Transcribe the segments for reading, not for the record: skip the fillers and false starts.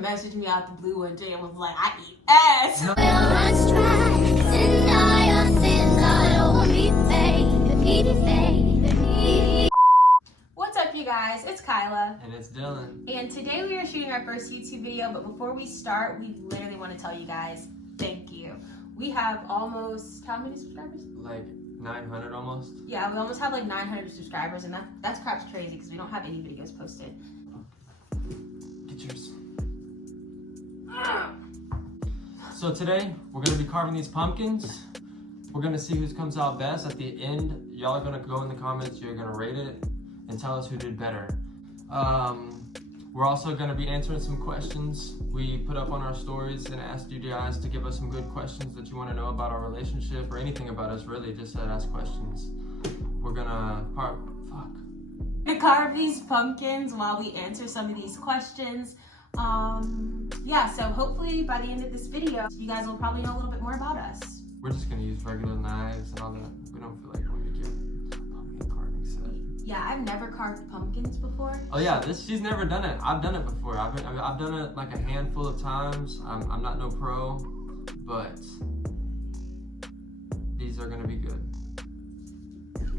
messaged me out the blue one day and was like, I eat ass. What's up, you guys? It's Kyla. And it's Dylan. And today we are shooting our first YouTube video, but before we start, we literally want to tell you guys, thank you. We have almost, how many subscribers? Like 900 almost. Yeah, we almost have like 900 subscribers, and that's crap's crazy because we don't have any videos posted. Get yours. So today, we're going to be carving these pumpkins. We're going to see who comes out best. At the end, y'all are going to go in the comments, you're going to rate it, and tell us who did better. We're also going to be answering some questions we put up on our stories and asked you guys to give us some good questions that you want to know about our relationship or anything about us, really. Just ask questions. We're going to carve these pumpkins while we answer some of these questions. Yeah, so hopefully by the end of this video, you guys will probably know a little bit more about us. We're just going to use regular knives and all that. We don't feel like we're going to get a pumpkin carving set. Yeah, I've never carved pumpkins before. Oh yeah, she's never done it. I've done it before. I've done it like a handful of times. I'm not no pro, but these are gonna be good.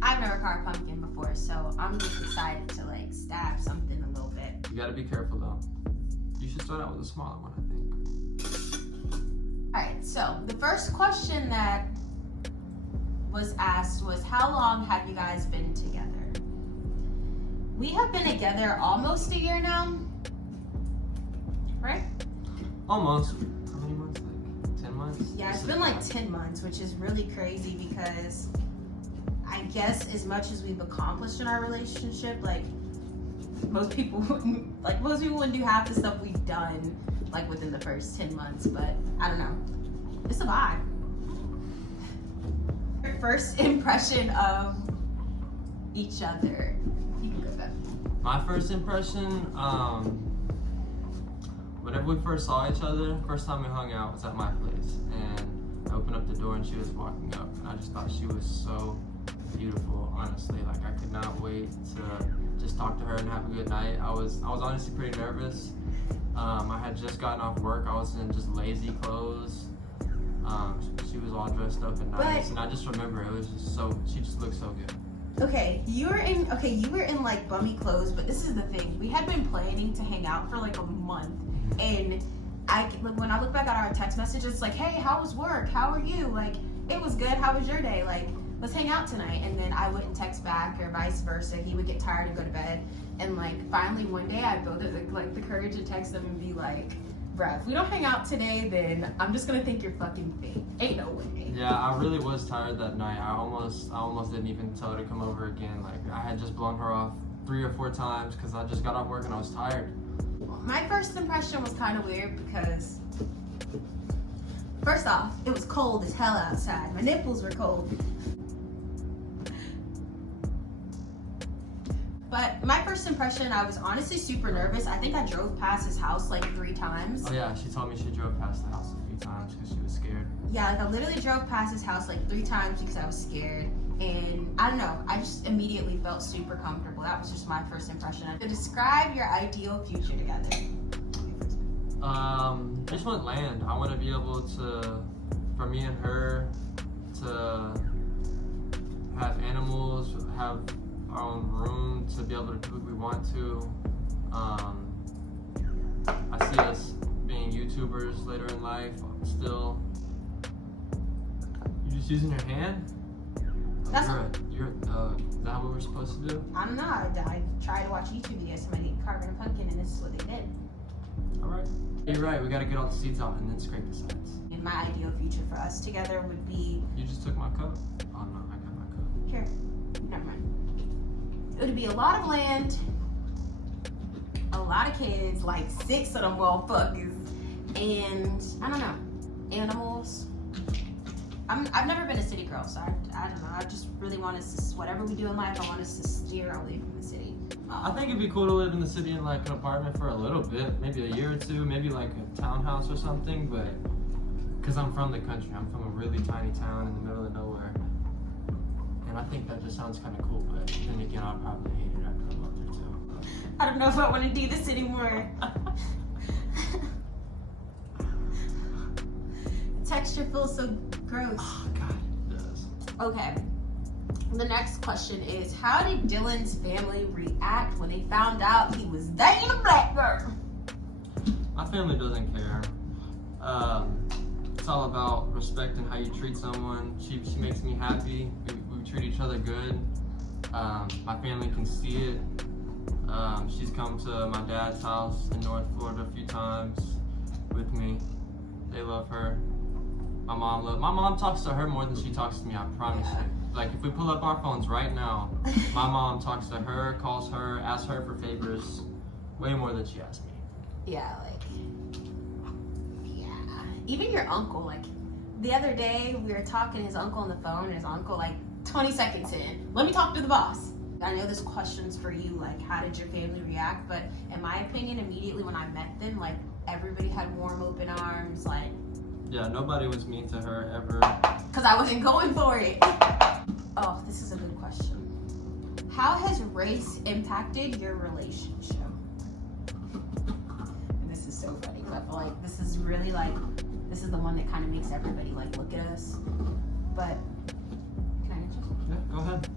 I've never carved a pumpkin before, so I'm just excited to like stab something a little bit. You gotta be careful though. You should start out with a smaller one, I think. Alright, so the first question that was asked was, how long have you guys been together? We have been together almost a year now, right? Almost. How many months? Like 10 months? Yeah, it's been like 10 months, which is really crazy because I guess as much as we've accomplished in our relationship, like most people wouldn't do half the stuff we've done like within the first 10 months, but I don't know. It's a vibe. First impression of each other. You can go back. My first impression, whenever we first saw each other, first time we hung out was at my place, and I opened up the door and she was walking up, and I just thought she was so beautiful, honestly. Like, I could not wait to just talk to her and have a good night. I was honestly pretty nervous. I had just gotten off work. I was in just lazy clothes. She was all dressed up and nice, and I just remember it was just she just looked so good. Okay, you were in like bummy clothes, but this is the thing. We had been planning to hang out for like a month, and when I look back at our text messages, it's like, hey, how was work? How are you? Like, it was good. How was your day? Like, let's hang out tonight. And then I wouldn't text back, or vice versa. He would get tired and go to bed. And like, finally one day I built like the courage to text him and be like, bruh, if we don't hang out today, then I'm just gonna think you're fucking fake. Ain't no way. Yeah, I really was tired that night. I almost didn't even tell her to come over again. Like, I had just blown her off 3 or 4 times because I just got off work and I was tired. My first impression was kind of weird because, first off, it was cold as hell outside. My nipples were cold. But my first impression, I was honestly super nervous. I think I drove past his house like 3 times. Oh yeah, she told me she drove past the house a few times because she was scared. Yeah, like I literally drove past his house like 3 times because I was scared. And I don't know, I just immediately felt super comfortable. That was just my first impression. So describe your ideal future together. I just want land. I want to be able for me and her to have animals, have our own room, to be able to do what we want to. I see us being YouTubers later in life still. You just using your hand? You're a thug. Is that what we're supposed to do? I don't know. I tried to watch YouTube videos, somebody carving a pumpkin, and this is what they did. Alright. You're right, we gotta get all the seeds out and then scrape the sides. And my ideal future for us together would be... You just took my cup. Oh no, I got my cup. Here. Never mind. It would be a lot of land, a lot of kids, like 6 of them motherfuckers, and I don't know, animals. I've never been a city girl, so I don't know. I just really want us to, whatever we do in life, I want us to steer away from the city. I think it'd be cool to live in the city in like an apartment for a little bit, maybe a year or 2, maybe like a townhouse or something, but because I'm from the country, I'm from a really tiny town in the middle of nowhere. And I think that just sounds kind of cool, but then again, I'll probably hate it after a month or 2. I don't know if I want to do this anymore. texture feels so gross. Oh God, it does. Okay. The next question is, how did Dylan's family react when they found out he was dating a black girl? My family doesn't care. It's all about respect and how you treat someone. She makes me happy. We treat each other good. My family can see it. She's come to my dad's house in North Florida a few times with me. They love her. My mom talks to her more than she talks to me, I promise you. Like, if we pull up our phones right now, my mom talks to her, calls her, asks her for favors, way more than she asks me. Yeah, even your uncle, like, the other day we were talking to his uncle on the phone, and his uncle, like, 20 seconds in, let me talk to the boss. I know this question's for you, like, how did your family react? But in my opinion, immediately when I met them, like, everybody had warm, open arms, like. Yeah, nobody was mean to her ever. Because I wasn't going for it. Oh, this is a good question. How has race impacted your relationship? And this is so funny, because I feel like this is really, like, this is the one that kind of makes everybody, like, look at us. But, can I answer? Yeah, go ahead.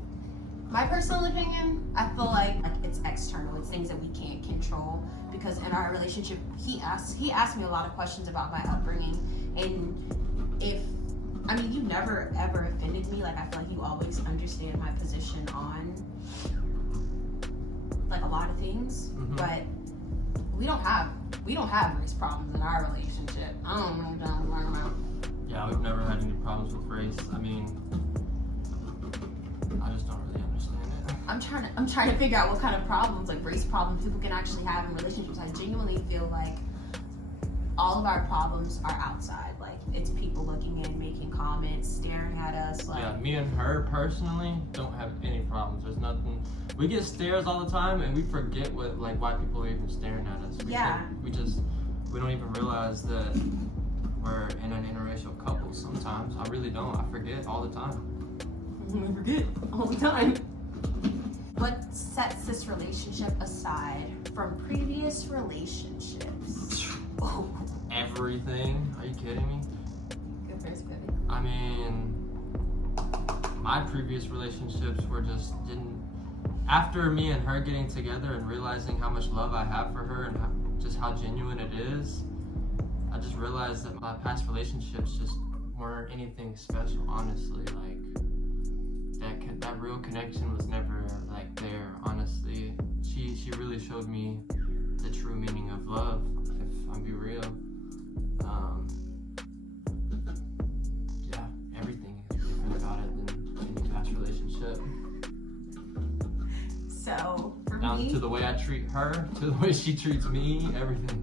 My personal opinion, I feel like it's external. It's things that we can't control, because in our relationship, he asked me a lot of questions about my upbringing, and you never ever offended me. Like, I feel like you always understand my position on, like, a lot of things. Mm-hmm. But we don't have race problems in our relationship. I don't know what I'm talking about. Yeah, we've never had any problems with race. I mean, I just don't really understand it. I'm trying to figure out what kind of problems, like race problems, people can actually have in relationships. I genuinely feel like all of our problems are outside. Like, it's people looking in, making comments, staring at us. Like, yeah, me and her personally don't have any problems. There's nothing. We get stares all the time, and we forget why people are even staring at us. We don't even realize that we're in an interracial couple sometimes. I really don't. I forget all the time. I forget all the time. What sets this relationship aside from previous relationships? Oh. Everything. Are you kidding me? Go first, baby. I mean, my previous relationships were after me and her getting together and realizing how much love I have for her and how genuine it is, I just realized that my past relationships just weren't anything special, honestly. Like, that real connection was never, like, there, honestly. She really showed me the true meaning of love, if I'm being real. Everything is different about it than any past relationship. So, for Down me, to the way I treat her, to the way she treats me, everything.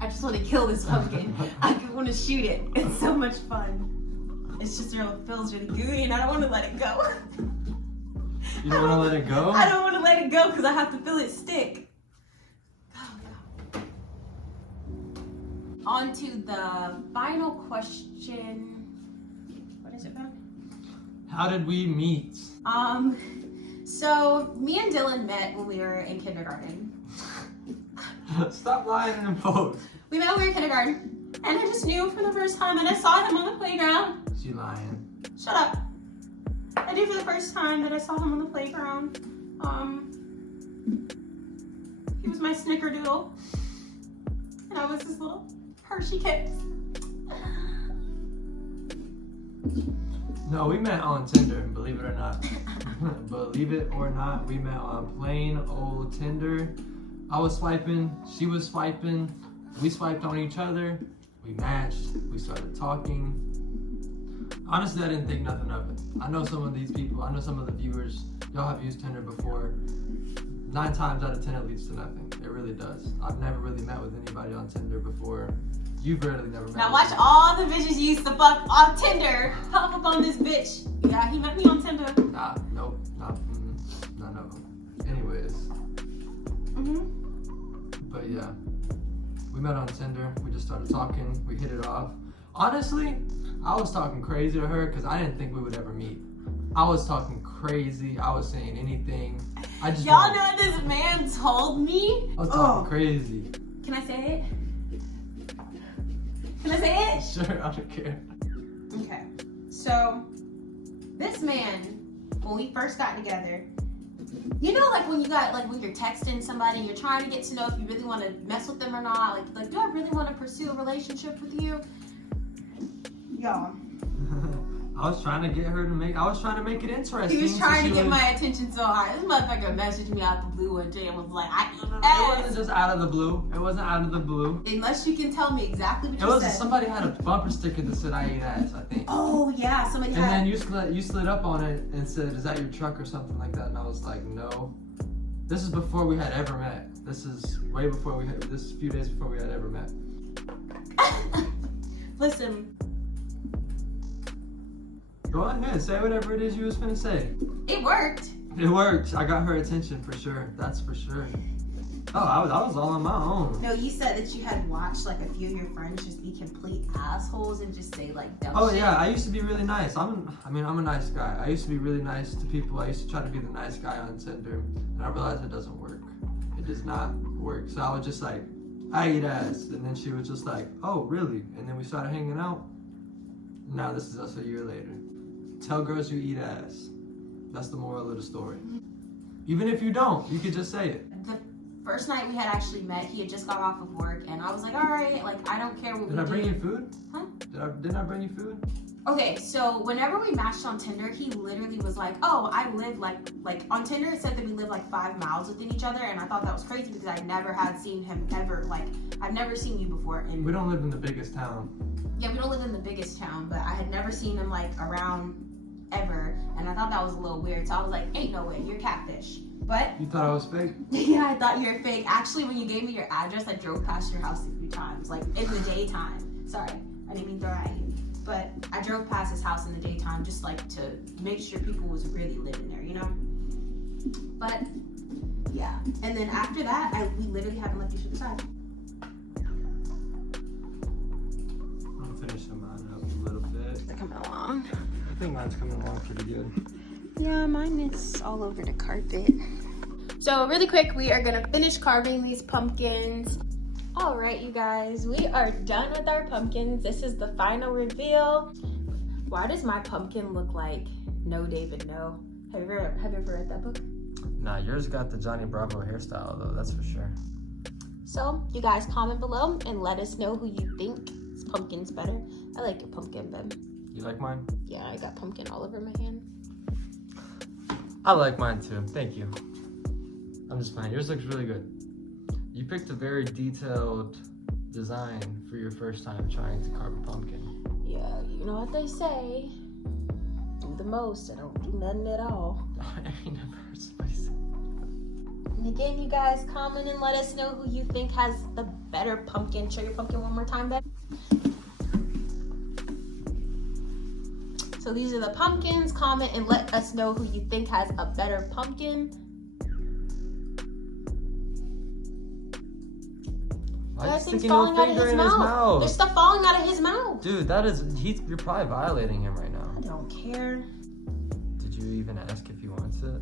I just want to kill this pumpkin. I want to shoot it. It's so much fun. It's just it feels really gooey, and I don't want to let it go. You don't want to let it go? I don't want to let it go because I have to feel it stick. On to the final question. What is it, Ben? How did we meet? So me and Dylan met when we were in kindergarten. Stop lying in post. We met when we were in kindergarten, and I just knew from the first time, and I saw him on the playground. She lying. Shut up. I knew for the first time that I saw him on the playground. He was my snickerdoodle, and I was his little Hershey Kiss. No, we met on Tinder, believe it or not. Believe it or not, we met on plain old Tinder. I was swiping, she was swiping, we swiped on each other, we matched, we started talking. Honestly, I didn't think nothing of it. I know some of these people, I know some of the viewers, y'all have used Tinder before. 9 times out of 10 it leads to nothing. It really does. I've never really met with anybody on Tinder before. You've really never met. Now watch all the bitches you used to fuck off Tinder pop up on this bitch. Yeah, he met me on Tinder. Nah, nope, none of them. Anyways. But yeah, we met on Tinder. We just started talking. We hit it off. Honestly, I was talking crazy to her because I didn't think we would ever meet. I was talking crazy. I was saying anything. Y'all know what this man told me? I was talking crazy. Can I say it? Can I say it? Sure, I don't care. Okay. So, this man, when we first got together, you know, like when you're texting somebody and you're trying to get to know if you really want to mess with them or not. Like, do I really want to pursue a relationship with you? Y'all. I was trying to make it interesting. He was so trying she to get would- my attention so hard. This motherfucker messaged me out the blue one day and was like, I eat It ass. wasn't just out of the blue. It wasn't out of the blue. Unless you can tell me exactly what It you was said. somebody had a bumper sticker that said "I eat ass," I think. Oh yeah, somebody And had. then you slid up on it and said, "Is that your truck or something like that?" And I was like, "No." This is before we had ever met. This is way before we had. This is a few days before we had ever met. Listen, Go ahead, say whatever it is you was finna say. it worked. It worked. I got her attention for sure. That's for sure. Oh, I was all on my own. No, you said that you had watched like a few of your friends just be complete assholes and just say like dumb Oh shit. yeah, I used to be really nice. I'm a nice guy. I used to be really nice to people. I used to try to be the nice guy on Tinder, and I realized it doesn't work. It does not work. So I was just like, I eat ass, and then she was just like, oh really? And then we started hanging out. Now this is us a year later. Tell girls you eat ass. That's the moral of the story. Even if you don't, you could just say it. The first night we had actually met, he had just got off of work, and I was like, all right, like I don't care what Did we I bring do. you food? Huh? Didn't I bring you food? Okay, so whenever we matched on Tinder, he literally was like, oh, I live like on Tinder it said that we live like 5 miles within each other, and I thought that was crazy because I never had seen him ever, like I've never seen you before. And We don't live in the biggest town. yeah, we don't live in the biggest town, but I had never seen him like around ever, and I thought that was a little weird, so I was like, ain't no way, you're catfish. But You thought I was fake? yeah, I thought you were fake. Actually, when you gave me your address, I drove past your house a few times, like in the daytime. Sorry, I didn't mean to throw it at you. But I drove past his house in the daytime just like to make sure people was really living there, you know? But yeah. And then after that, we literally haven't left each other's side. I'm finishing mine up a little bit. They're coming along. I think mine's coming along pretty good. Yeah, mine is all over the carpet. So really quick, we are gonna finish carving these pumpkins. All right, you guys, we are done with our pumpkins. This is the final reveal. Why does my pumpkin look like No David No? Have you ever read that book? Nah, yours got the Johnny Bravo hairstyle though, that's for sure. So you guys comment below and let us know who you think this pumpkin's better. I like your pumpkin, Ben. You like mine? Yeah, I got pumpkin all over my hand. I like mine too, thank you. I'm just playing, yours looks really good. You picked a very detailed design for your first time trying to carve a pumpkin. Yeah, you know what they say. Do the most and don't do nothing at all. I ain't never heard somebody say. And again, you guys comment and let us know who you think has the better pumpkin. Show your pumpkin one more time, Ben. So these are the pumpkins. Comment and let us know who you think has a better pumpkin. Why are you Everything's sticking your falling out of finger his in his mouth. mouth? There's stuff falling out of his mouth. Dude, you're probably violating him right now. I don't care. Did you even ask if he wants it?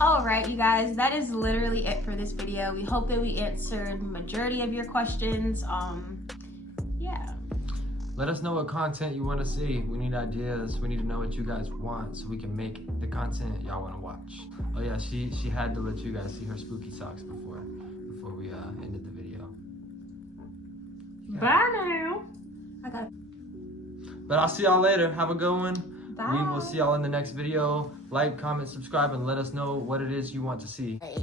All right, you guys, that is literally it for this video. We hope that we answered majority of your questions. Yeah. Let us know what content you want to see. We need ideas. We need to know what you guys want so we can make the content y'all want to watch. Oh yeah, she had to let you guys see her spooky socks before we ended the video. Yeah. Bye now. I got. But I'll see y'all later. Have a good one. Bye. We will see y'all in the next video. Like, comment, subscribe, and let us know what it is you want to see. Right.